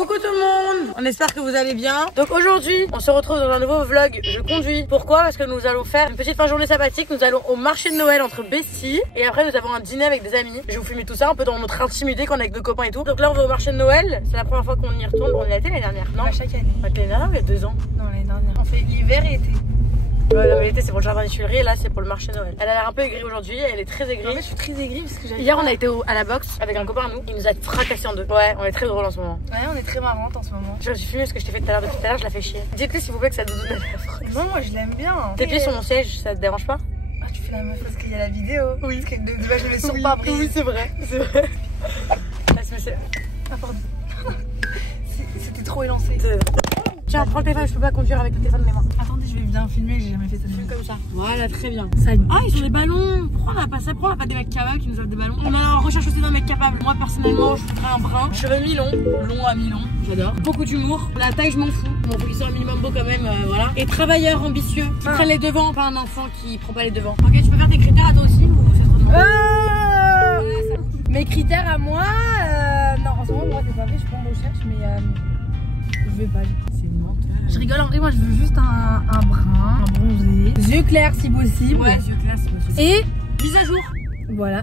Coucou tout le monde, on espère que vous allez bien. Donc aujourd'hui, on se retrouve dans un nouveau vlog. Je conduis. Pourquoi? Parce que nous allons faire une petite fin de journée sympathique. Nous allons au marché de Noël entre Bessie et après nous avons un dîner avec des amis. Je vais vous filmer tout ça un peu dans notre intimité qu'on est avec nos copains et tout. Donc là on va au marché de Noël. C'est la première fois qu'on y retourne. On y a été l'année dernière, non? Chaque année. L'année dernière ou il y a 2 ans? Non, l'année dernière. On fait l'hiver et été. L'été c'est pour le jardin des Tuileries et là c'est pour le marché de Noël. Elle a l'air un peu aigrie aujourd'hui, elle est très aigrie. En fait, je suis très aigrie parce que j'avais. Hier on a été à la boxe avec un copain à nous, il nous a fracassé en deux. Ouais, on est très drôle en ce moment. Ouais, on est très marrante en ce moment. Je me suis filmé ce que je t'ai fait tout à l'heure, depuis tout à l'heure je la fais chier. Dites-lui s'il vous plaît que ça doudoune est affreuse. Non, moi je l'aime bien. Tes pieds sur mon siège, ça te dérange pas? Ah, tu fais la même chose qu'il y a la vidéo. Oui. Parce que de base je les mets sur pas pris. Oui, c'est vrai, c'est vrai. Ah, pardon. C'était trop élancé. Tiens, prends le téléphone, je peux pas conduire avec le téléphone de mes mains. Attendez, je vais bien filmer, j'ai jamais fait ça. Comme ça. Voilà, très bien. Salut. Ah, ils ont des ballons. Pourquoi on a pas ça? Pourquoi on a pas des mecs capables qui nous offrent des ballons? On a recherche aussi d'un mec capable. Moi, personnellement, je voudrais un brun. Cheveux mi-longs. Long à mi-long. J'adore. Beaucoup d'humour. La taille, je m'en fous. Bon, faut qu'ils soient un minimum beau quand même. Voilà. Et travailleur ambitieux. Qui prennent les devants. Pas un enfant qui prend pas les devants. Ok, tu peux faire tes critères à toi aussi ou c'est trop demandé? Mes critères à moi, non, en ce moment, moi, c'est pas vrai, je suis pas en recherche, mais je vais pas. C'est une menteur. Je rigole, en vrai, moi, je veux juste un brun, un bronzé, yeux clairs si possible. Ouais, yeux clairs, c'est possible. Et mise à jour. voilà.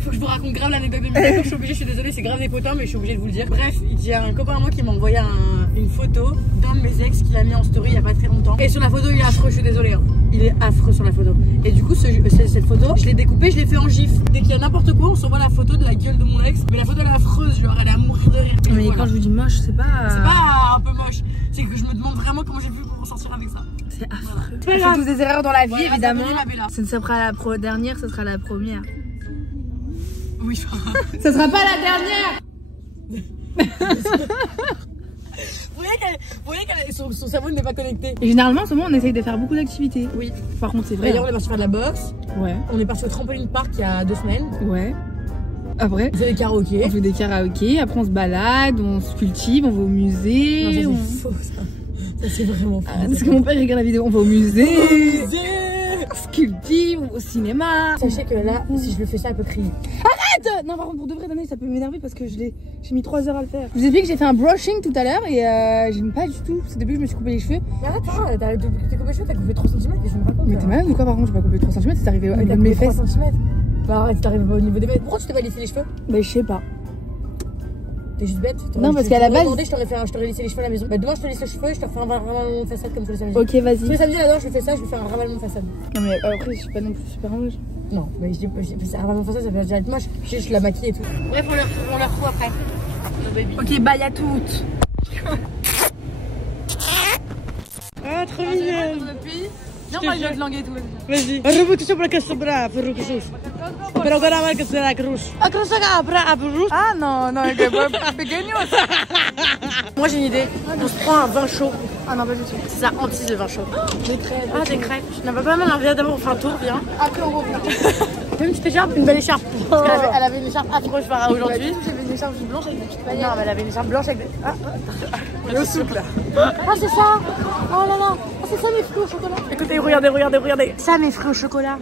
Faut que je vous raconte grave l'anecdote de mise à jour. Je suis obligée, je suis désolée, c'est grave des potins, mais je suis obligée de vous le dire. Bref, il y a un copain à moi qui m'a envoyé une photo d'un de mes ex qu'il a mis en story il y a pas très longtemps. Et sur la photo, il est affreux, je suis désolée. Hein. Il est affreux sur la photo. Et du coup, cette photo, je l'ai découpée, je l'ai fait en gif. Dès qu'il y a n'importe quoi, on s'envoie la photo de la gueule de mon ex. Mais la photo, elle est affreuse, genre, elle est à mourir de rire. Mais voilà. quand je vous dis moche, c'est pas. C'est pas un peu moche, c'est que je me demande vraiment comment j'ai pu m'en sortir avec ça. C'est affreux. Voilà. On fait tous des erreurs dans la vie, Ouais, évidemment. la Bella. Ce ne sera pas la dernière, ce sera la première. Oui, Ce sera pas la dernière. Vous voyez qu'elle son cerveau n'est pas connecté. Et généralement, en ce moment, on essaye de faire beaucoup d'activités. Oui. Par contre, c'est vrai. D'ailleurs, on est parti faire de la boxe. Ouais. On est parti au trampoline park il y a 2 semaines. Ouais. Après, On fait des karaokés. on fait des karaokés, après on se balade, on se cultive, on va au musée. Non, ça c'est faux ça. Ça c'est vraiment faux. Parce que mon père regarde la vidéo, on va au musée, Musée. on se cultive, on va au cinéma. Sachez que là, si je le fais ça, elle peut crier. Non, par contre, pour de vrai, Danae, ça peut m'énerver parce que j'ai mis 3 heures à le faire. Je vous ai dit que j'ai fait un brushing tout à l'heure et j'aime pas du tout. C'est depuis que je me suis coupé les cheveux. Mais arrête, t'arrêtes de coupé les cheveux, t'as coupé 3 cm et je me raconte. Mais t'es malade ou quoi, par contre, j'ai pas coupé 3 cm, c'est arrivé au Mais niveau t'as de mes coupé 3 fesses. cm. Bah arrête, t'arrives pas au niveau des fesses. Pourquoi tu t'es pas laissé les cheveux? Bah, je sais pas. T'es juste bête. Non, parce qu'à la base. Je t'aurais laissé les cheveux à la maison. Bah demain, je te laisse les cheveux et je te refais un ravalement de façade comme tous les samedis. Ok, Tous les vas-y. samedis là-dedans, je fais ça, je vais faire un ravalement de façade. Non, mais après, je suis pas non plus super moche. Non, mais je dis un ravalement de façade, ça veut dire être moche. Je la maquille et tout. Bref, on leur retrouve après. Nos baby. Ok, bye à toutes. Ah, trop mignonne. Viens, on va jouer de langue et tout. Vas-y. Rebut sobre que sobra, Ferro Cruz. Pero agora vai que será Cruz. A Cruz a Cruz. Ah non, non, pequeños. Moi j'ai une idée. On se prend un vin chaud. Ah non, pas du tout. C'est ça, hantise le vin chaud. Des crêpes. Ah, des crêpes. Non, pas mal, viens d'abord, on fait un tour, viens. Après, on revient. Une petite écharpe, une belle écharpe. Parce qu'elle avait une écharpe affreuse aujourd'hui. J'avais une écharpe blanche avec des petites paillettes. Non, mais elle avait une écharpe blanche avec des. Ah, Le souk là. ah c'est ça. Oh là là. Ah, c'est ça mes fruits au chocolat. Écoutez, regardez. Ça mes fruits au chocolat.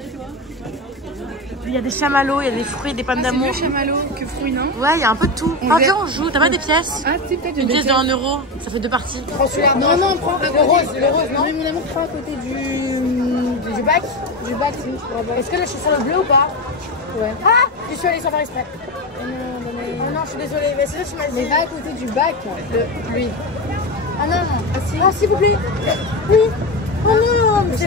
Il y a des chamallows, il y a des fruits, des pommes d'amour. C'est mieux chamallow que fruits, non? Ouais, il y a un peu de tout. Ah, viens, on joue. T'as pas des pièces? Ah, si, peut-être Une pièce de 1 euro, ça fait 2 parties. Non, non, prends le rose, non? Mais mon amour, prends à côté du bac. Du bac, sinon tu pourras pas. Est-ce que là je suis sur le bleu ou pas? Ouais. Ah, je suis allée sans faire exprès. Non, Non, je suis désolée, mais c'est ça que tu m'as dit. mais va à côté du bac, lui. Ah non, ah s'il vous plaît. Oui. Oh non, mais c'est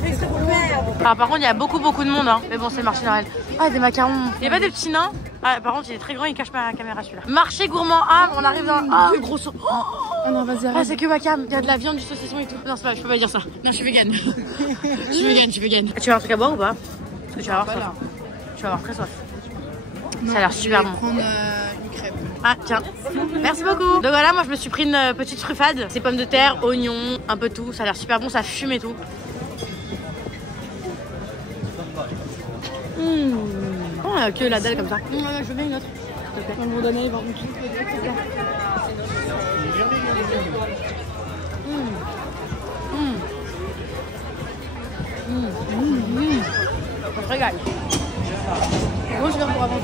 fait exprès pour le faire. Alors par contre, il y a beaucoup de monde, hein. Mais bon, c'est le marché Noël. Ah, des macarons. Il n'y a pas des petits nains? Ah, par contre, il est très grand, il cache ma caméra celui-là. Marché gourmand. Ah, on arrive dans. Ah, gros saut. Ah non, vas-y, Ah, arrête. c'est que ma cam. Il y a de la viande, du saucisson et tout. Non, c'est pas, je peux pas dire ça. Non, je suis végane. je suis végane. Tu veux un truc à boire ou pas? Parce que tu vas avoir soif. Tu vas avoir très soif. Ça a l'air super bon. Prendre une crêpe. Ah tiens, merci beaucoup. Donc voilà, moi je me suis pris une petite truffade. C'est pommes de terre, oignons, un peu tout. Ça a l'air super bon, ça fume et tout. Oh, que la dalle comme ça. Je veux bien une autre. S'il te plaît. On va donner, il va me tout. On se régale. Moi je viens pour avancer.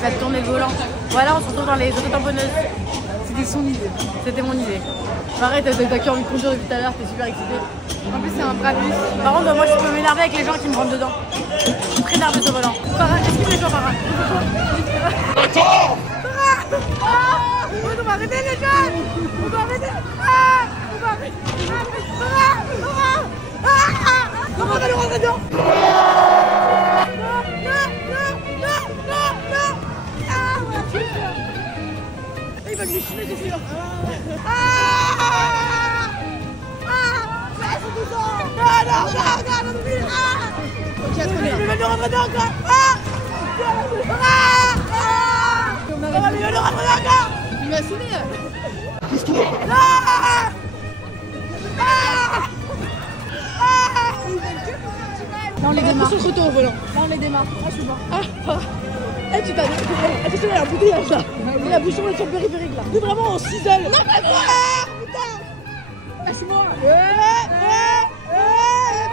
Ça va tourner le volant. Voilà, on se retrouve dans les auto-tamponneuses. C'est des son idée. C'était mon idée. Arrête, t'as qu'à envie de conduire depuis tout à l'heure, t'es super excitée. En plus, c'est un Brabus. Par contre, moi je peux m'énerver avec les gens qui me rentrent dedans. Je suis très nerveuse au volant. Farah, qu'est-ce que tu fais toi, Farah? Attends! On va arrêter les jeunes! On va arrêter! On va arrêter! Comment on va le rentrer dedans? Il va lui fumer, c'est sûr! Ok, je vais le rentrer dedans encore! Il va le rentrer dedans encore! Il m'a saoulé. Là on les démarre. Son photo au volant. Là on les démarre. Ah je suis mort. Eh, tu t'as. Attention, il y a un bouteillage là. Il y a bouchon sur le périphérique là. C'est vraiment en cisole. Non, mais quoi? Putain! Ah, c'est moi.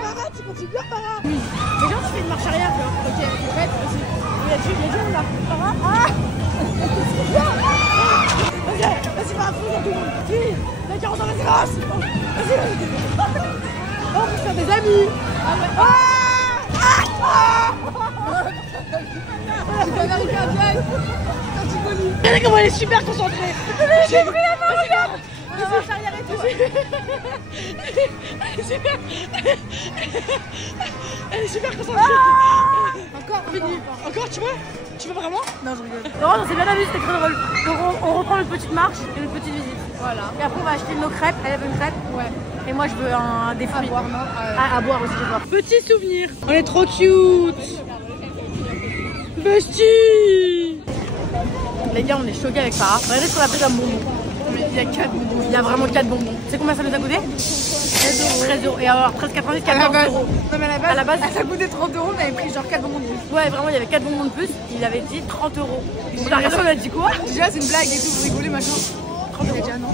Farah, tu continues bien, Farah? Oui. Mais genre, tu fais une marche arrière, tu vois. Ok, c'est fait aussi. Il y a du là. Farah? C'est bien. Ok, vas-y, Farah, fous dans tout le monde. Oui, t'as 40 ans, vas-y, lance. Vas-y. Oh, on peut se faire des amis. Tu vas vers une cardiaque. Regardez comment elle est super concentrée. J'ai pris la main, regarde. On va marcher arrière et tout. Elle est super concentrée. Encore, tu vois? Tu veux vraiment? Non, je rigole. Non, on s'est bien amusé, c'était très drôle. Donc on reprend une petite marche et une petite visite. Voilà. Et après on va acheter nos crêpes. Elle veut une crêpe. Ouais. Et moi je veux des fruits. À boire, non? À boire aussi, je vois. Petit souvenir. On est trop cute. Bestie. Les gars, on est choqués avec Farah. Regardez ce qu'on a pris comme bonbon. Il y a 4 bonbons. Il y a vraiment 4 bonbons. Tu sais combien ça nous a coûté? 13 €. Et alors 13,90, 14 €. Non mais à la base, ça coûtait 30 €, on avait pris genre 4 bonbons de plus. Ouais, vraiment, il y avait 4 bonbons de plus. Il avait dit 30 €. On a regardé, on a dit quoi? Déjà c'est une blague et tout, vous rigolez machin. 30 €. Déjà non.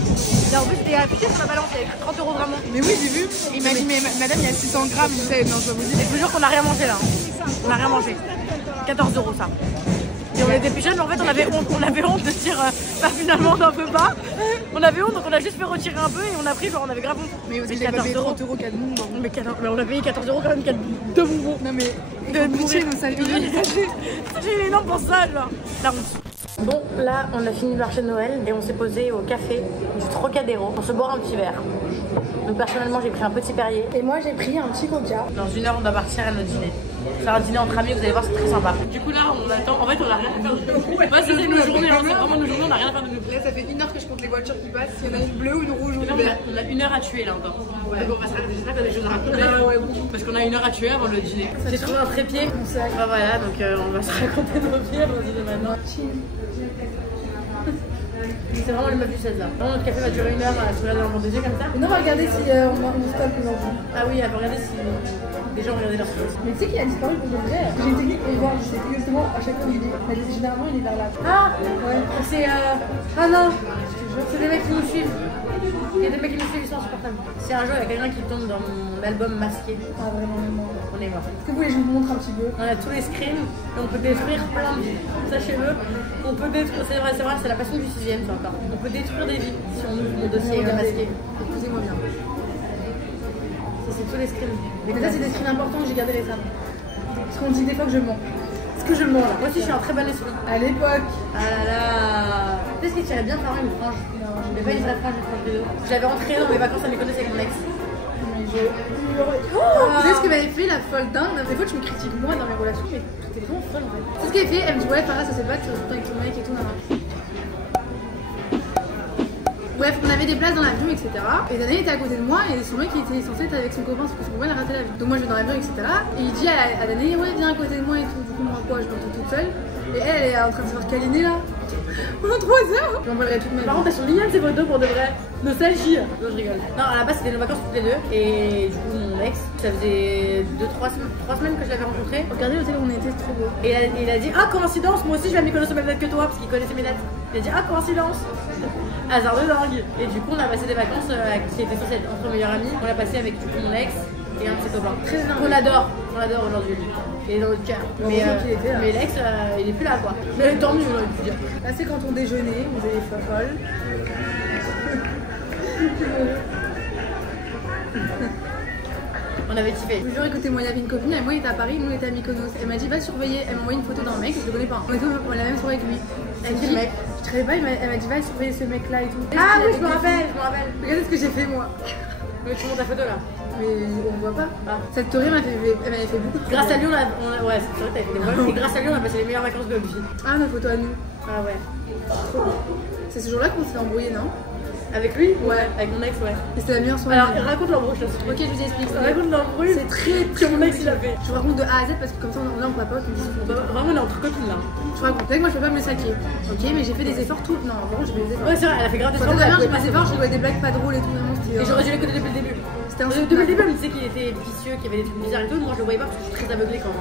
Et en plus, c'était affiché sur la balance, il y avait 30 € vraiment. Mais oui, j'ai vu. Il m'a dit, mais madame, il y a 600 grammes. Je sais, non, je vais vous dire. Je vous jure qu'on n'a rien mangé là. On n'a rien mangé. 14 € ça. Et on était plus jeunes, mais en fait, on avait honte de dire bah, finalement, on n'en peut pas. On avait honte, donc on a juste fait retirer un peu et on a pris, genre, on avait grave honte. Mais vous avez payé 30 € 4 bonbons. Mais on a payé 14 € quand même, 2 bonbons. Non, mais De boucher nos salles. J'ai les noms pour ça, genre. La honte. Bon, là, on a fini le marché de Noël et on s'est posé au café du Trocadéro pour se boire un petit verre. Donc personnellement, j'ai pris un petit Perrier. Et moi, j'ai pris un petit coca. Dans 1 heure, on doit partir à notre dîner. Faire un dîner entre amis, vous allez voir, c'est très sympa. Du coup, là, on attend. En fait, on n'a rien à faire de nous. Ouais, c'est nos journées, hein, c'est vraiment nos journées, on n'a rien à faire de nous. Là, ça fait 1 heure que je compte les voitures qui passent. Il y en a une bleue ou une rouge ou une On verte. a 1 heure à tuer là encore. Ouais. Donc on va s'arrêter, j'espère qu'on a des choses à raconter. Parce qu'on a 1 heure à tuer avant le dîner. J'ai trouvé un trépied. Ah, voilà, donc on va se raconter nos vies avant le dîner maintenant. C'est vraiment le meuf du 16 là. Vraiment, notre café va durer 1 heure à se regarder dans le bord des yeux comme ça. Non, regardez si on stoppe les enfants. Ah oui, elle va regarder si des gens regardaient leurs choses. Mais tu sais qu'il a disparu pour de vrai. J'ai une technique pour voir, je sais exactement à chaque fois où il est. Mais généralement, il est vers là. Ah Ouais. c'est ah non, c'est des mecs qui nous suivent. Il y a des mecs qui nous suivent, ils sont insupportables. C'est un jour, il y a quelqu'un qui tombe dans mon album masqué. Ah, vraiment, vraiment. On est mort. Est-ce que vous voulez que je vous montre un petit peu? On a tous les screams et on peut détruire plein de vies. Sachez-le, on peut détruire, c'est vrai, c'est la passion du 6ème, ça encore. On peut détruire des vies si on ouvre mon dossier masqué. Écoutez-moi bien. C'est tous les screams. Mais ça, c'est des screens importants que j'ai gardé récemment. Parce qu'on dit des fois que je mens. Est-ce que je mens là? Moi aussi, je suis un très bon esprit. À l'époque. Ah là là. Peut-être qu'il tirait bien faire une frange. Mais pas une vraie frange, une frange de dos. J'avais entré dans mes vacances à Mykonos avec mon ex. Vous savez ce qu'elle m'avait fait, la folle dingue? Des fois, je me critique moi dans mes relations, mais t'es vraiment folle en fait. C'est ce qu'elle fait, elle me dit ouais, Farah, ça se passe, tu vas tout le temps avec ton mec et tout, Bref, on avait des places dans l'avion, etc. Et Danae était à côté de moi et son mec il était censé être avec son copain, parce que son copain il a raté l'avion. Donc moi je vais dans l'avion, etc. Et il dit à Danae, ouais, viens à côté de moi et tout. Du coup, moi quoi, je me retrouve toute seule. Et elle est en train de se faire câliner là. Pendant 3 heures. J'en parlerai toute ma vie. Par contre, elles sont mignonnes ces photos pour de vrai. Nostalgie. Non, je rigole. Non, à la base, c'était nos vacances toutes les deux. Et du coup, mon ex, ça faisait 3 semaines que je l'avais rencontré. Regardez l'hôtel où on était, c'est trop beau. Et il a dit, ah, coïncidence, moi aussi je vais à Mykonos au même date que toi, parce qu'il connaissait mes dates. Il a dit, ah, coïncidence. Hasard de dingue. Et du coup, on a passé des vacances qui étaient censées être entre meilleurs amis. On l'a passé avec du coup mon ex et un de ses copains. Très bien. On l'adore aujourd'hui. Il est dans notre cœur. Mais l'ex, il est plus là quoi. Mais tant mieux, là, il peut dire. Là, c'est quand on déjeunait, vous avez les folles. On avait kiffé. Je vous jure, écoutez-moi, il y avait une copine, et moi, il était à Paris, nous, on était à Mykonos. Elle m'a dit, va surveiller. Elle m'a envoyé une photo d'un mec, je le connais pas. On était à la même soirée que lui. Elle dit, mec. je savais pas, elle m'a dit, va surveiller ce mec-là et tout. Ah oui, je me rappelle. Regardez ce que j'ai fait, moi. Mais tu montes ta photo là. Mais on voit pas. Ah. Cette story elle m'avait fait beaucoup de Grâce à lui, ouais, c'est vrai, t'as fait des problèmes. Et grâce à lui, on a passé les meilleures vacances de notre vie. Ah, nos photos à nous. Ah ouais. C'est ce jour-là qu'on s'est embrouillé, non? Avec lui? Ouais. Avec mon ex, ouais. Et c'était la meilleure soirée. Alors, raconte l'embrouille, je te Ok, je vous explique. Raconte l'embrouille. C'est très que mon ex il a fait. Je vous raconte de A à Z parce que comme ça, là, on voit pas qu'ils me disent. Vraiment, on est entre copines là. Je vous raconte, moi je peux pas me le saquer. Ok, mais j'ai fait des efforts tout. Non, vraiment, j'ai fait des efforts. Ouais, c'est vrai, elle a fait grave des Quand efforts. j'ai fait des efforts, j'ai joué des blagues pas drôles et tout. Vraiment, c'était. Et j'aurais dû l'écouter depuis le début. C'était un Depuis le début, elle me disait qu'il était vicieux, qu'il y avait des trucs bizarres et tout. Moi, je le voyais pas parce que je suis très aveuglée quand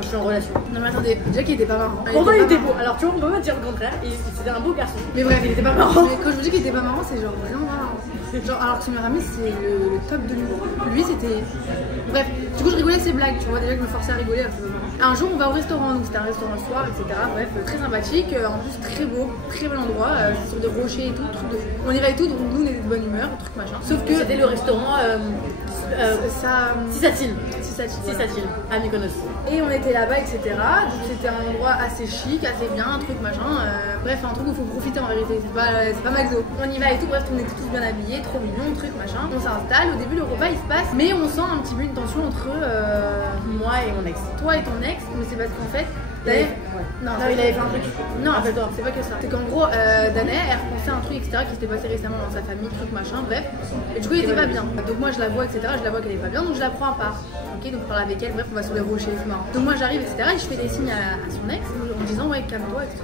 je suis en relation. Non, mais attendez, déjà qu'il était pas marrant. Pourtant, il était beau. Alors, tu vois, on peut pas dire le contraire. C'était un beau garçon. Mais bref, il était pas marrant. Mais quand je vous dis qu'il était pas marrant, c'est genre vraiment marrant. Genre, alors que son meilleur ami, c'est le top de l'humour. Lui, c'était. Bref, du coup, je rigolais de ses blagues, tu vois. Déjà que je me forçais à rigoler, alors que un jour, on va au restaurant, donc c'était un restaurant le soir, etc. Bref, très sympathique, en plus très beau, très bel endroit, sur des rochers et tout, truc de fou. On y va et tout, donc nous, on était de bonne humeur, truc machin. Sauf que. C'était le restaurant Sisatil. À Mykonos. Et on était là-bas, etc. Donc c'était un endroit assez chic, assez bien, un truc machin. Bref, un truc où il faut profiter en vérité. C'est pas McDo. On y va et tout, bref, on était tous bien habillés, trop mignon, truc machin. On s'installe, au début le repas il se passe, mais on sent un petit peu une tension entre moi et mon ex. Toi et ton ex, mais c'est parce qu'en fait. Ouais. Non, il avait fait un truc. Non, rappelle-toi, c'est pas que ça. C'est qu'en gros, Danae, elle repensait à un truc, etc., qui s'était passé récemment dans sa famille, truc machin, bref. Et du coup, il était pas bien. Donc moi, je la vois, etc., je la vois qu'elle est pas bien, donc je la prends à part. Ok, donc je parle avec elle, bref, on va sur les rochers, c'est marrant. Donc moi, j'arrive, etc., et je fais des signes à son ex, en disant, ouais, calme-toi, etc.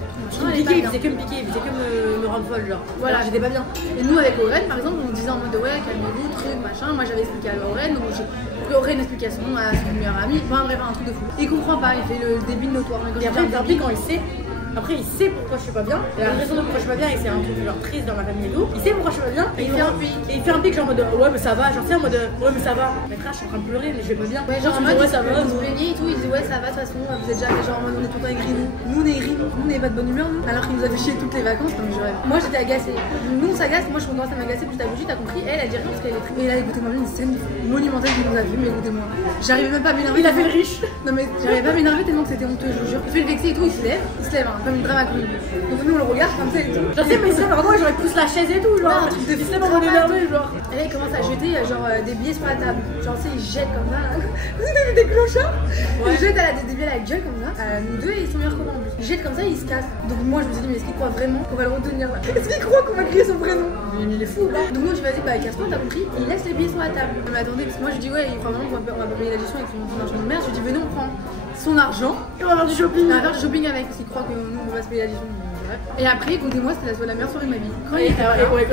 Il faisait que me piquer, il faisait que me rendre folle, genre. Voilà, j'étais pas bien. Et nous, avec Aurène, par exemple, on disait en mode, ouais, calmez-vous, truc, machin. Moi, j'avais expliqué à Aurène, donc j'ai aurait une explication à son meilleur ami, enfin bref, un truc de fou. Il comprend pas, il fait le débile notoire. Et après, il fait quand il sait. Après, il sait pourquoi je suis pas bien. Et la raison de pourquoi je suis pas bien, et c'est un truc genre triste dans ma famille et tout. Il sait pourquoi je suis pas bien. Et il fait un pic genre en mode ouais, mais ça va. Genre, c'est en mode ouais, mais ça va. Mais frère, je suis en train de pleurer, mais je vais pas bien. Ouais, genre en mode ouais, ça va. Vous plaignez et tout. Il dit ouais, ça va, de toute façon, vous êtes jamais genre en mode on est tout le temps aigris. Nous, on est aigris, nous, on n'est pas de bonne humeur, nous. Alors qu'il nous a fait chier toutes les vacances, donc je rêve. Moi, j'étais agacée. Nous, on s'agace. Moi, je commence à m'agacer plus t'as t'as compris. Elle a dit rien parce qu'elle est très. Et là, écoutez-moi, une scène monumentale qu'il nous a vu, mais écoutez-moi. J'arrivais même pas à m'énerver. Il a fait le riche. Non, mais j'arrivais pas à m'énerver tellement que c'était honteux, je vous jure. Il fait le vexé et tout, il se lève, comme une drama queen. Donc nous on le regarde comme ça et tout. Je sais, mais il se lève vraiment, j'aurais poussé la chaise et tout, genre. Un truc de il se lève en mode énervé, genre. Et là il commence à jeter genre des billets sur la table. Genre tu sais, il jette comme ça. Là. Vous avez vu des clochards? Il jette des billets à la gueule comme ça. Nous deux et ils sont meilleurs copains en plus. Il jette comme ça, il se casse. Donc moi je me suis dit, mais est-ce qu'il croit vraiment qu'on va le retenir là? Est-ce qu'il croit qu'on va crier son prénom? Il est fou là. Donc moi je lui ai dit, bah casse-toi, t'as compris? Il laisse les billets sur la table. Mais attendez, parce que moi je dis, ouais, il croit vraiment qu'on va pas payer l'addition avec son argent de merde. Je lui dis, venez, on prend son argent et on va faire du shopping. On va faire du shopping avec, parce qu'il croit que nous on va se payer l'addition. Et après, écoutez-moi, c'était la meilleure soirée de ma vie. Quand il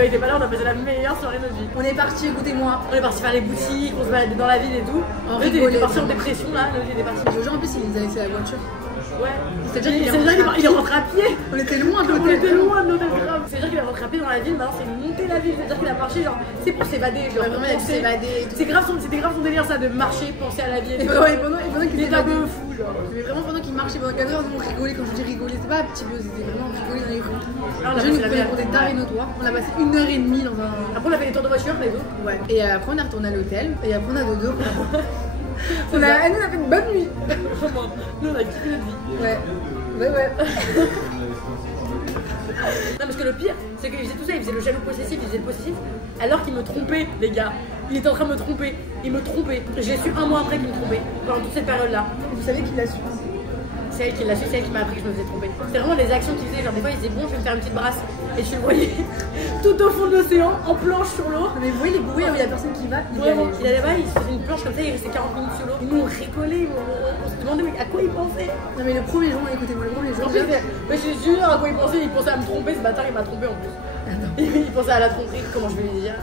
était pas là, on a passé la meilleure soirée de notre vie. On est parti, écoutez-moi. On est parti faire les boutiques, on se baladait dans la ville et tout. On rigolait. Il est parti en dépression là, il est parti. Les gens en plus, ils nous avaient laissé la voiture. Ouais. C'est-à-dire qu'il est rentré à pied. On était loin de l'hôtel. On était loin de l'hôtel grave. C'est-à-dire qu'il est rentré à pied dans la ville, maintenant c'est monter la ville. C'est-à-dire qu'il a marché, genre, c'est pour s'évader. Genre, vraiment, il s'évader. C'était grave son délire ça de marcher, penser à la vie. Et pendant qu'il était un peu fou, genre. Mais vraiment, pendant qu'il marchait pendant 4 heures, nous on rigolait. Quand je dis rigoler, c'est pas un petit peu, c'était vraiment rigoler dans les rues. Alors, je nous prenais pour des tarés notoires. On a passé 1h30 dans un. Après, on a fait des tours de voiture, les deux. Ouais. Et après, on est retourné à l'hôtel. Et après, on a dodo. Nous, on a fait une bonne nuit. Vraiment. Nous, on a kiffé notre vie. Ouais. Ouais. Non, parce que le pire, c'est qu'il faisait tout ça, il faisait le jaloux possessif, il faisait le possessif, alors qu'il me trompait, les gars. Il était en train de me tromper, il me trompait. Je l'ai su un mois après qu'il me trompait, pendant toute cette période-là. Vous savez qu'il l'a su. C'est elle qui l'a su, c'est elle qui m'a appris que je me faisais tromper. C'était vraiment des actions qu'il faisait, genre des fois il disait bon, je vais me faire une petite brasse. Et tu le voyais tout au fond de l'océan, en planche sur l'eau. Mais vous voyez les bouées où il y a personne qui va. Il allait là-bas, il se faisait une planche comme ça, il restait 40 minutes sur l'eau. Et nous on rigolait, on se demandait mais à quoi il pensait. Non mais le premier jour, écoutez-moi, le premier jour. En plus, mais je suis sûre à quoi il pensait à me tromper, ce bâtard il m'a trompé en plus. Il pensait à la tromperie, comment je vais lui dire.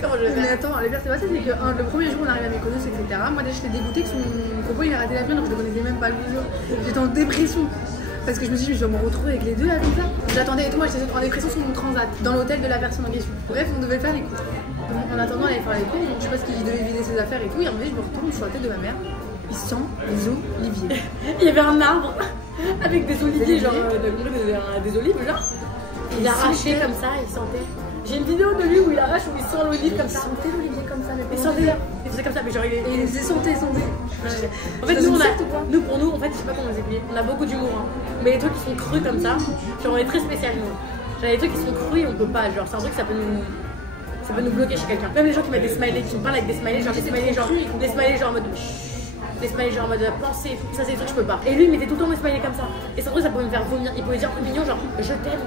Comment je vais faire. Mais attends, les pires c'est pas ça, c'est que le premier jour on arrive à Mykonos, etc. Moi déjà j'étais dégoûtée que son copain il a raté l'avion, donc je le connaissais même pas le jour. J'étais en dépression. Parce que je me suis dit, je dois me retrouver avec les deux là comme ça. J'attendais et tout, moi j'étais en dépression sur mon transat, dans l'hôtel de la personne en question. Bref, on devait faire les cours. En attendant, on allait faire les cours, donc je sais pas ce qu'il devait vider ses affaires et tout. Et en fait, je me retourne sur la tête de ma mère, il sent les oliviers. Il y avait un arbre avec des oliviers, genre des olives, genre. Il arrachait comme ça, il sentait. J'ai une vidéo de lui où il arrache vache où ils sont l'olive comme ça. Ils sentaient l'olivier comme ça, mais Ils sentaient. Ils faisaient comme ça, mais genre Et ils faisaient santé. En fait, pour nous, en fait, je sais pas comment vous expliquer. On a beaucoup d'humour, hein. Mais les trucs qui sont crus comme ça, genre on est très spécial nous. Genre les trucs qui sont crus et on peut pas. Genre c'est un truc ça peut nous bloquer chez quelqu'un. Même les gens qui mettent des smileys, qui me parlent avec des smileys, genre des smileys genre en mode des smileys genre en mode pensée, ça c'est des trucs que je peux pas. Et lui il mettait tout le temps des smileys comme ça. Et c'est un truc ça pouvait me faire vomir. Il pouvait dire un peu mignon genre je t'aime.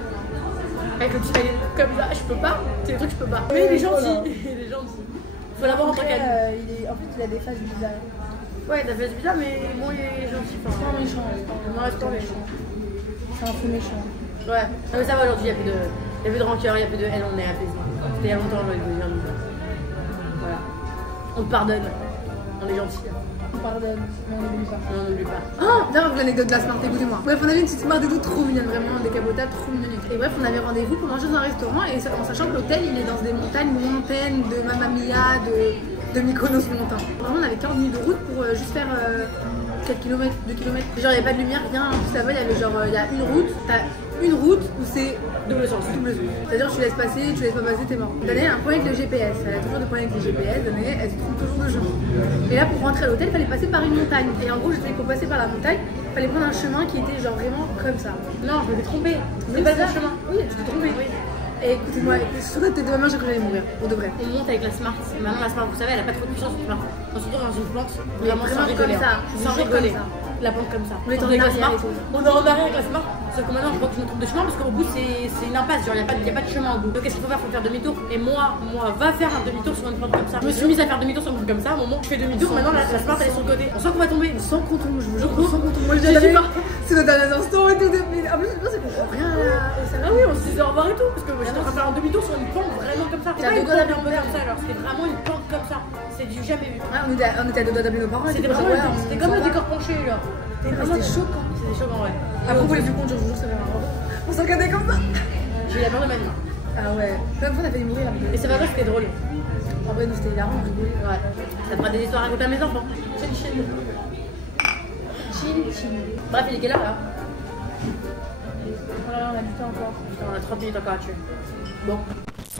Avec le petit smiley comme ça, je peux pas. C'est des trucs que je peux pas. Mais il est gentil. Il est gentil. Faut l'avoir en tant qu'ami. En plus il a des phases bizarres. Ouais, il a fait bizarre mais bon il est gentil. C'est pas méchant. Non, c'est pas méchant. C'est un peu méchant. Ouais, non, mais ça va aujourd'hui, il n'y a plus de rancœur, il n'y a plus de haine, on est apaisé. C'était il y a longtemps, j'aurais dû dire. Voilà. On te pardonne, on est gentil. On pardonne, mais on n'oublie pas. On n'oublie pas. Oh, d'ailleurs, l'anecdote de la Smart, écoutez-moi. Bref, on avait une petite Smart et tout trop mignonne, vraiment, un décapotable trop mignonne. Et bref, on avait rendez-vous pour manger dans un restaurant et en sachant que l'hôtel il est dans des montagnes lointaines de Mamma Mia, de Mykonos lointain. Vraiment, on avait 40 minutes de route pour juste faire 4 km, 2 km. Genre, il n'y avait pas de lumière, rien. En plus, là-bas, il y avait genre, il y a une route. T'as une route où c'est double sens. C'est-à-dire, tu laisses passer, tu laisses pas passer, t'es mort. Danae a un problème avec le GPS. Elle a toujours des problèmes avec le GPS. Danae, elle se trouve toujours le chemin. Et là, pour rentrer à l'hôtel, il fallait passer par une montagne. Et en gros, j'étais pour passer par la montagne, il fallait prendre un chemin qui était genre vraiment comme ça. Non, je m'étais trompée. C'est pas le chemin. Oui, tu t'es trompée. Oui. Et écoutez-moi, sur la tête de ma main, j'ai cru que j'allais mourir, pour de vrai. On monte avec la Smart. Et maintenant, la Smart, vous savez, elle a pas trop de puissance. On se retrouve dans une plante, vraiment sans rigoler. Sans rigoler. La plante comme ça. On est en arrière et tout. On est en arrière avec la Smart. Sauf que maintenant, je vois que je me trompe de chemin parce qu'au bout, c'est une impasse. Genre, il n'y a pas de chemin au bout. Donc, qu'est-ce qu'il faut faire? Faut faire demi-tour. Et moi, va faire un demi-tour sur une plante comme ça. Je me suis mise à faire demi-tour sur une plante comme ça. À un moment, je fais demi-tour. Maintenant, la Smart, elle est sur le côté. On sent qu'on va tomber. Sans qu'on tombe, je vous jure. Sans qu'on tombe. Moi, je dis pas. C'est notre dernier instant et tout. En plus, c'est qu'on comprend rien là. Ah oui, on se disait au revoir et tout. Parce que j'étais en train de faire un demi-tour sur une plante vraiment comme ça. C'est pas une plante un peu comme ça. Alors, c'était vraiment une plante comme ça. C'est du jamais vu. On était à deux doigts d'appeler nos parents. C'était comme le décor penché, genre. C'était choquant. C'était choquant, ouais. Après, vous les vu conduire, je vous jure, ça fait marrant. On s'en regardait comme ça. J'ai eu la peur de ma vie. Ah ouais. Plein de fois, on a failli mourir. Et c'est pas vrai, c'était drôle. En vrai, nous, c'était hilarant, on rigolait. Ouais. Ça fera des histoires à raconter à mes enfants. Chin. Bref, il est quelle heure là? Voilà, on a du temps encore. On a 30 minutes encore à tuer. Bon.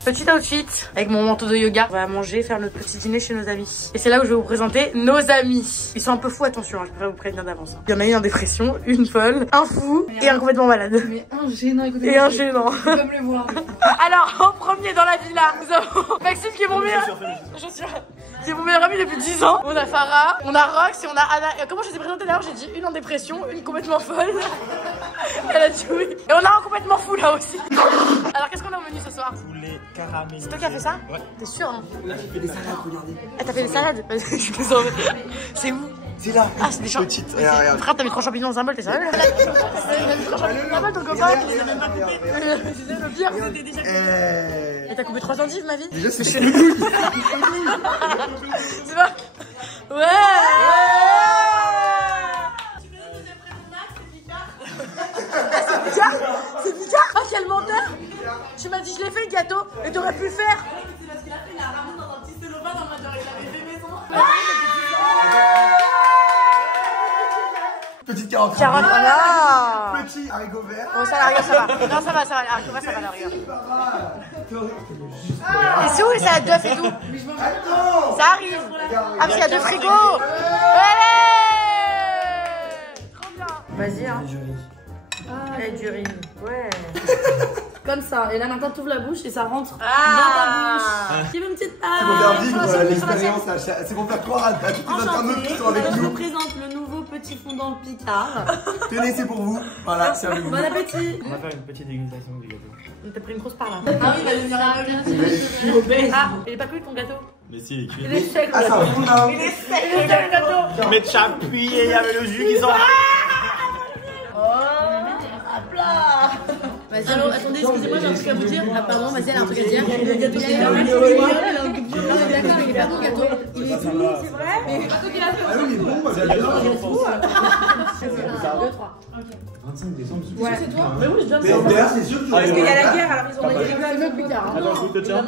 Petit outfit avec mon manteau de yoga. On va manger, faire notre petit dîner chez nos amis. Et c'est là où je vais vous présenter nos amis. Ils sont un peu fous, attention, hein, je préfère vous prévenir d'avance. Il y en a une en dépression, une folle, un fou et un complètement malade. Mais un gênant, écoutez. Et un gênant. Je peux pas me le voir. Alors, en premier dans la villa, nous avons Maxime qui est mon meilleur. Qui est mon meilleur ami depuis 10 ans. On a Farah, on a Rox et on a Anna. Et comment je les ai présentés d'ailleurs? J'ai dit une en dépression, une complètement folle. Elle a dit oui. Et on a un complètement fou là aussi. Alors, qu'est-ce qu'on a au menu ce soir? Poulet caramélisé. C'est toi qui as fait ça? Ouais. T'es sûr, hein? Là, j'ai fait des salades, regardez. Ah, t'as fait des salades? Je peux en mettre. C'est où? C'est là. Ah, c'est des champignons. Petite. Regarde. Frère, t'as mis 3 champignons dans un bol, t'es sérieux? T'as mis 3 champignons dans un bol, ton copain? Tu les as même pas coupés. Le pire, c'était déjà coupé. Et t'as coupé 3 endives, ma vie? Déjà, c'est C'est pas? Ouais! C'est Picard? Oh, quel menteur! Tu m'as dit je l'ai fait le gâteau et t'aurais pu le faire! C'est parce qu'il a fait, il a ramené dans un petit cellophane en mode il avait fait maison. Petite carotte. Carotte, voilà! Petit haricot vert. Bon, ça, la rigueur, ça va. Non, ça va, haricot vert, ça va, la rigueur. Et c'est où les salades d'œufs et tout? Attends. Ça arrive! Ah, parce qu'il y a 2 frigos! Ouais! Trop bien! Vas-y, hein. Et du riz. Ouais. Comme ça. Et là maintenant tu ouvres la bouche et ça rentre dans ta bouche. Tu veux une petite C'est pour faire vivre l'expérience. C'est pour faire croire à toutes les internautes qui sont avec Je vous nous. présente le nouveau petit fondant Picard. Tenez, c'est pour vous. Voilà, servez-vous. Bon appétit. On va faire une petite dégustation du gâteau. T'as pris une grosse part là. Ah oui, il va devenir aveugle. Ah, il est pas cuit ton gâteau? Mais si, il est cuit. Il est sec. Ah, c'est un fou là. Il est sec le gâteau. Mais chapuis et il y avait le jus qui sort. Vas-y, allô, attendez, excusez-moi, j'ai un truc à vous dire. Ah, pardon, vas-y, elle a un truc à dire. Le gâteau, c'est d'accord, il est pas bon gâteau. Il est tout mou, c'est vrai. Mais le gâteau qu'il a fait, Ah oui, il est bon, moi j'adore. 2, 3. 25 décembre. Ouais, c'est toi. Mais oui, je dois Mais d'ailleurs, c'est sûr que parce qu'il y a la guerre, alors ils ont C'est même plus tard. Attends, je te tiens.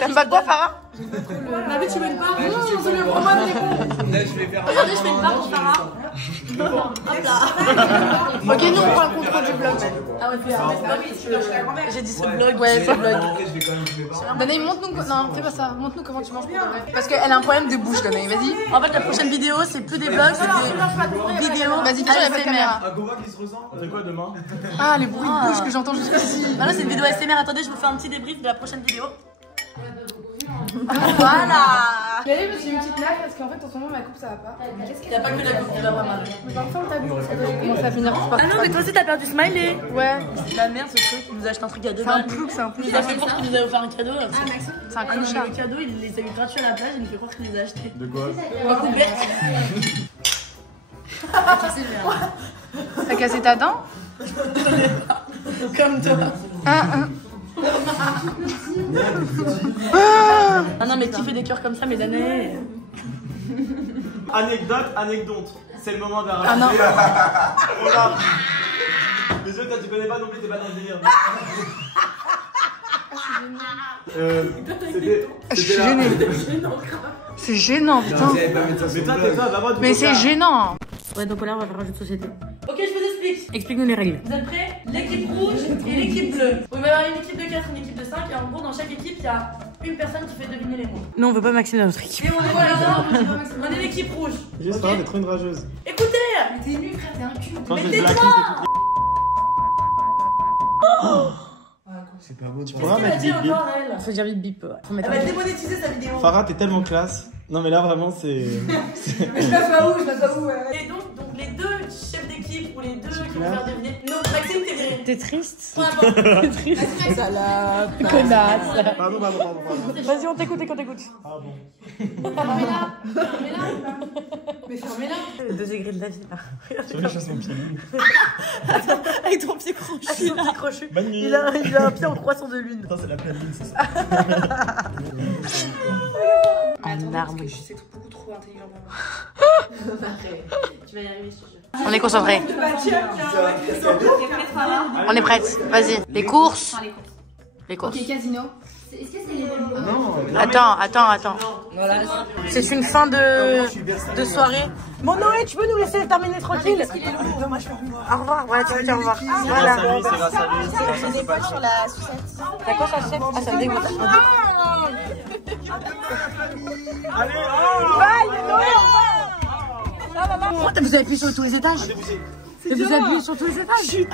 T'aimes pas quoi, Farah? Mais tu m'aimes pas? Non, c'est le format de l'école. Regardez, je fais une part pour Farah. Ok, nous on prend le contrôle du vlog. Ah ouais, j'ai dit ce vlog. Ouais, ce vlog. Danaï, montre-nous. Non, fais pas ça. Montre-nous comment tu manges pour de vrai. Parce qu'elle a un problème de bouche, Danaï. Vas-y. En fait, la prochaine vidéo, c'est plus des vlogs, c'est des vidéos. Vas-y, fais sur la caméra. Un Gova qui se ressent. On fait quoi demain? Ah, les bruits de bouche que j'entends jusqu'ici. Non, là, c'est une vidéo ASMR. Attendez, je vous fais un petit débrief de la prochaine vidéo. Voilà. J'allais me suis une petite lave parce qu'en fait en ce moment ma coupe ça va pas. Il n'y a pas que la coupe qui va pas mal. Mais parfois t'as vu parce que j'ai commencé à finir par. Ah non, mais toi aussi, t'as perdu Smiley. Ouais. C'est de la merde ce truc. Il nous a acheté un truc à 2 C'est un balles. plouc, c'est un plouc. Il nous a fait croire qu'il nous a offert un cadeau. C'est un Ah non, clochard. le cadeau, il les a eu gratuits à la plage. Il nous fait croire qu'il les a achetés. De quoi? On va couper. T'as cassé ta dent? Comme toi. Ah non, mais qui fait des cœurs comme ça, mes années? Anecdote. C'est le moment d'un Ah non. Voilà. Mais toi, tu connais pas non plus, t'es pas dans le délire. Je suis gênée. C'est gênant, putain. Mais toi, tais-toi, d'abord. Mais c'est gênant. Ouais, donc là, on va faire un jeu de société. Ok, je vous explique. Explique-nous les règles. Vous êtes prêts? L'équipe rouge et l'équipe bleue. Vous pouvez avoir une équipe de 4, une équipe de 5. Et en gros, dans chaque équipe, il y a une personne qui fait deviner les mots. Non, on veut pas Maxime dans notre équipe. Et on est voilà, on est l'équipe rouge. Juste pas, t'es trop une rageuse. Écoutez! Mais t'es nul, frère, t'es un cul. Quand je Mais vais tais-toi! C'est pas beau. Tu pourras Qu'est-ce qu'elle a mettre dit bip bip. encore, elle? Faut dire vite bip, ouais. Faut mettre Elle un va bip. démonétiser sa vidéo. Farah, t'es tellement classe. Non, mais là, vraiment, c'est. Mais je passe pas où, ouais. Et donc les deux chefs d'équipe ou les deux qui vont faire deviner. Non, Maxime, t'es viré. T'es triste? T'es triste. Salope. Connasse. Pardon. Vas-y, on t'écoute. Ah bon. Fermez-la. Mais fermez-la. Le degré de la vie, là. Tu veux que je fasse mon pied? Avec ton pied crochu. Bonne nuit. Il a un pied en croissant de lune. Attends, c'est la pleine lune, c'est ça. En arme. Je sais beaucoup trop intelligent pour moi. Tu vas y arriver, je te jure. On est concentrés. On est prêtes. Vas-y. Les courses. Les courses. Ok, casino. Est-ce que c'est les mêmes? Attends. Voilà. C'est une fin de soirée. Bon, Noé, tu peux nous laisser terminer tranquille? Au revoir. Voilà, tu peux dire au revoir. C'est grâce à lui, c'est grâce à lui. J'ai des poils sur la sucette. T'as quoi, ça chef? Ah, ça me dégoûte. Allez, Oh, vous avez appuyé sur tous les étages? Vous avez appuyé sur tous les étages?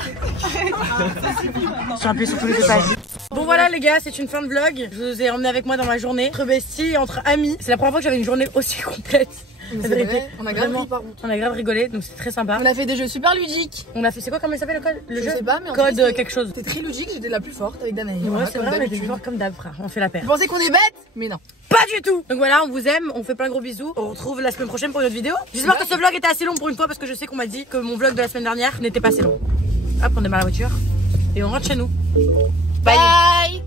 J'ai appuyé sur tous les étages. Bon voilà les gars, c'est une fin de vlog. Je vous ai emmené avec moi dans ma journée entre besties, entre amis. C'est la première fois que j'avais une journée aussi complète. C'est vrai, on a grave ri par contre. On a grave rigolé, donc c'est très sympa. On a fait des jeux super ludiques. On a fait, c'est quoi, comment il s'appelle le code? Le Je jeu? sais pas, mais en Code tout cas, quelque chose. C'était très ludique, j'étais la plus forte avec Danaï. Ouais, Voilà, c'est comme vrai, mais t'es d'habitude. fort comme d'hab, frère. On fait la paire. Vous pensez qu'on est bête? Mais non. Pas du tout. Donc voilà, on vous aime, on fait plein de gros bisous. On se retrouve la semaine prochaine pour une autre vidéo. J'espère que ce vlog était assez long pour une fois parce que je sais qu'on m'a dit que mon vlog de la semaine dernière n'était pas assez long. Hop, on démarre la voiture et on rentre chez nous. Bye.